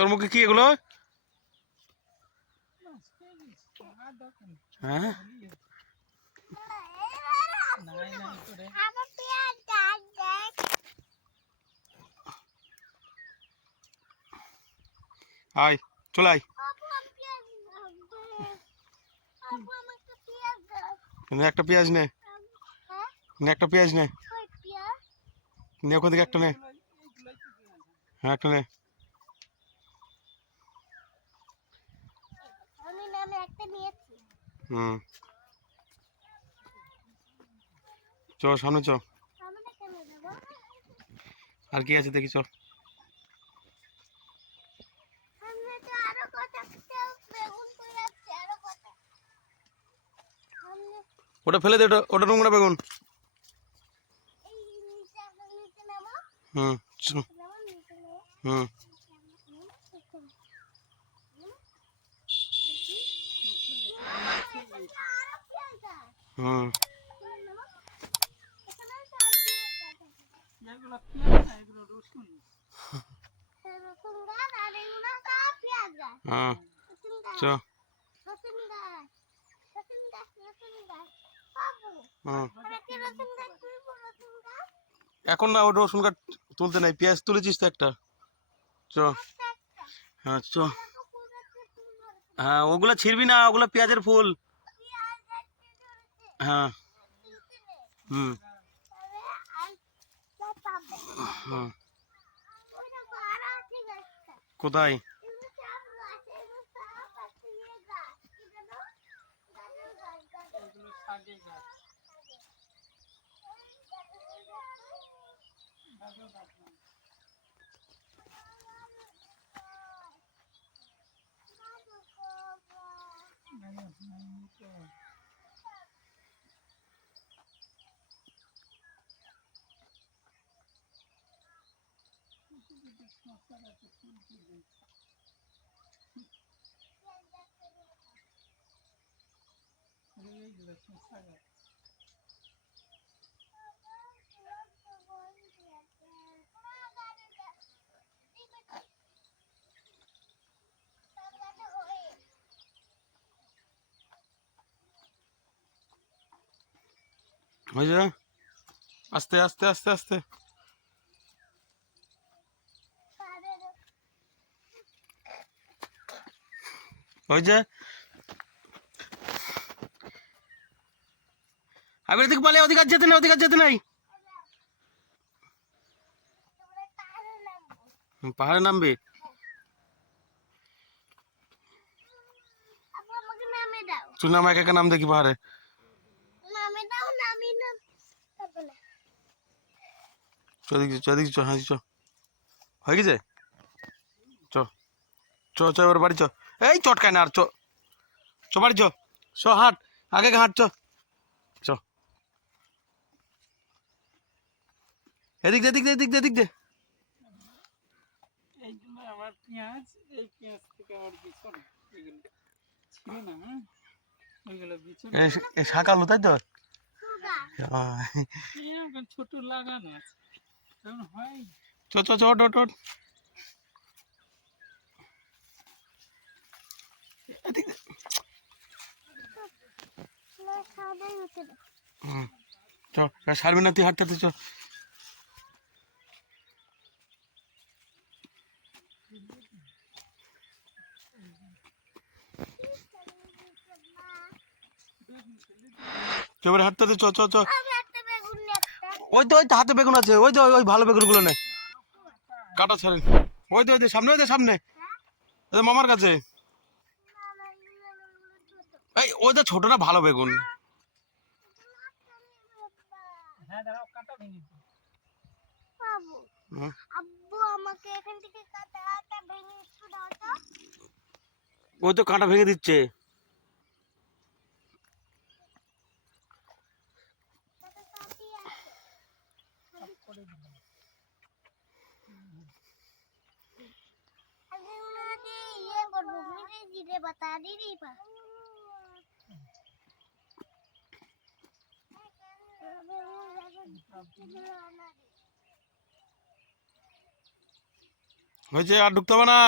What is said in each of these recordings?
তোর মুখে কি এগুলো? হ্যাঁ আয়, চলে আয়। একটা পেঁয়াজ নে, একটা পেঁয়াজ নে, ওখান থেকে একটা নে। হ্যাঁ একটা নে। হুম, চ সামনে চ। আর কি আছে দেখি চ। ওটা ফেলে দে, ওটা ওটা নোংরা বেগুন। হুম হুম হুম হ্যাঁ চ। এখন না, ওটা রসুন গাছ তুলতে নাই, পেঁয়াজ তুলেছিস তো একটা। চ। হ্যাঁ চ। হ্যাঁ ওগুলা ছিড়বি না, ওগুলা পেঁয়াজের ফুল। হ্যাঁ হুম হুম। কোথায়? হয়েছে? আস্তে আস্তে আস্তে আস্তে। হয়েছে? আমি এদিকে বলে অধিকার যেতে নাই, অধিকার যেতে নাই। পাহাড়ে নামবি? তুই নাম, একা একা নাম দেখি পাহাড়ে। চদিক চদিক চ, হাসি চ। হয়ে গেছে? চ চ চ, এবার বাড়ি চ। এই চটকায় না আর, চ চ বাড়ি চ। চ হাট, আগে হাট চ। চ এদিক দে, এদিক দে, এদিক দে, এদিক দে। এইগুলো আমার পেঁয়াজ, এই পেঁয়াজ থেকে আমার বিছানা এগুলো ছিল না, হ্যাঁ ওইগুলো বিছানা শাকালু তাই তো। ছোট লাগানো আছে, তখন হয়। চ চ চ, ওট ওট ওট। এদিক দে। চ, সারবি না তুই হাঁটতে হাঁটতে, চ। চ এবার হাঁটতে হাঁটতে, চ চ চ। ওই তো, ওই তো হাতে বেগুন আছে, ওই তো, ওই ভালো বেগুন গুলো নে, কাটা ছাড়েন। ওই তো, ওই তো সামনে, ওই তো সামনে, ওই মামার কাছে। এই ওই তো ছোটটা ভালো বেগুন। হ্যাঁ দাঁড়াও, কাটা ভেঙে দিই। আব্বু আমাকে এখান থেকে কাঁটা ভেঙে একটু দাও তো। ওই তো কাঁটা ভেঙে দিচ্ছে। ये करबो मुझे जीरे बता दी रे पा হয়েছে, আর ঢুকতে হবে না।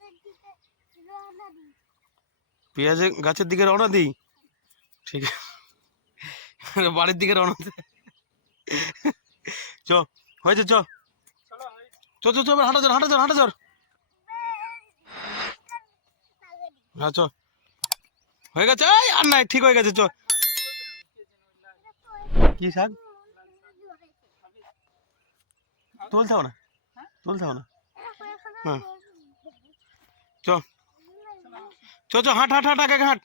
গাছের দিকে রওনা দিই। পেঁয়াজের গাছের দিকে রওনা দিই, ঠিক আছে বাড়ির দিকে রওনা দিই। চ হয়েছে, চ চলো হয় চ চ চ এবার হাঁটা চল, হাঁটা চল, হাঁটা চল। হ্যাঁ চ, হয়ে গেছে। এই আর নাই, ঠিক হয়ে গেছে, চ। কি শাক? তুলতে হবে না, তুলতে হবে না। হ্যাঁ চ চ চ, হাঁট হাঁট হাঁট, আগে আগে হাঁট।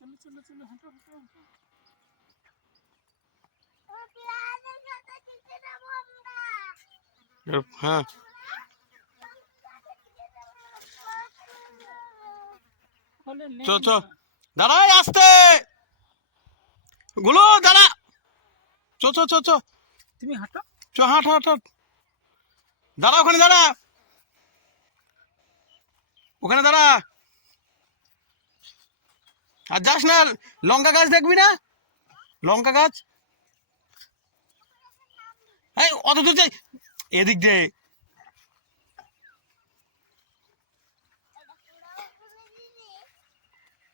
চলো চলো চলো হাঁটো হাঁটো হাঁটো। পেঁয়াজের সাথে দিতে যাবো আমরা। হ্যাঁ বলে চ নেই চ, না। দাঁড়াই আসতে, গুলো দাঁড়া। চ চ চ চ তুমি হাঁটো। চ, হাঁট হাঁট হাঁট। দাঁড়া ওখানে, দাঁড়া ওখানে, দাঁড়া। আর যাস না, লঙ্কা গাছ দেখবি না, লঙ্কা গাছ। এই অত দূর যাই, এদিক দে।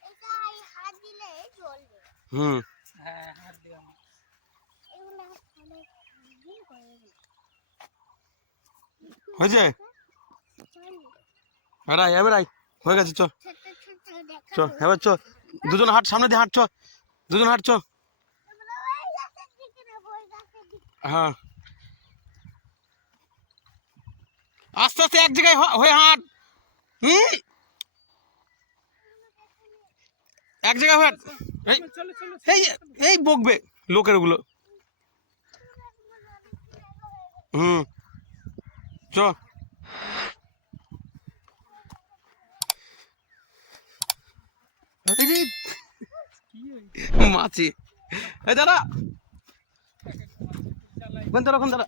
এটা হাত দিলে চলবে। হুম হ্যাঁ হাত দিলাম। এগুলো অনেক দিন করে দিই। হয়েছে, এবার এবার হয়ে গেছে। চ ছোট ছোট দেখা চ এবার চ, দুজন হাট, সামনে দিয়ে হাঁট, চ দুজন হাঁট, চ। আমরা ওই গাছের দিকে যাবো, ওই গাছের দিকে। হ্যাঁ আস্তে আস্তে এক জায়গায় হয়ে হাঁট। হুম এক জায়গায় হাঁট। এই চলো চলো এই এই বকবে লোকের গুলো। হুম চ, এই যে কি হয়েছে? মাছি, এই দাঁড়া, জ্বালাই। ওখানে দাঁড়া, ওখানে দাঁড়া।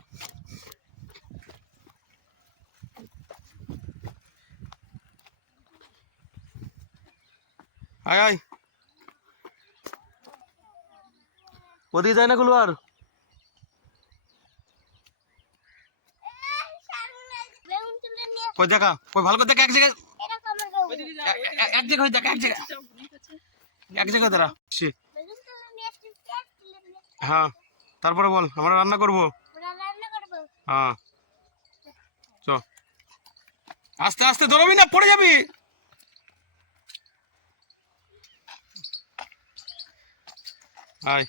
আয় আয়, ওদিকে যায় না গুলো আর। এই সামনে বেগুন তুলে নিয়ে কই দেখা, কই ভালো করে দেখ, এক জায়গায়, এরকম বেগুন। ওইদিকে যাও, ওইদিকে এক জায়গায় দেখ, এক জায়গায়, যাও, ঠিক আছে। এক জায়গায় দাঁড়া। বেগুন তুলে নিয়ে আসছি, পেঁয়াজ তুলে নিয়ে আসছি। হ্যাঁ তারপরে বল, আমরা রান্না করবো। ওরা রান্না করবো। হ্যাঁ চ, আস্তে আস্তে দৌড়বি না, পড়ে যাবি। আয়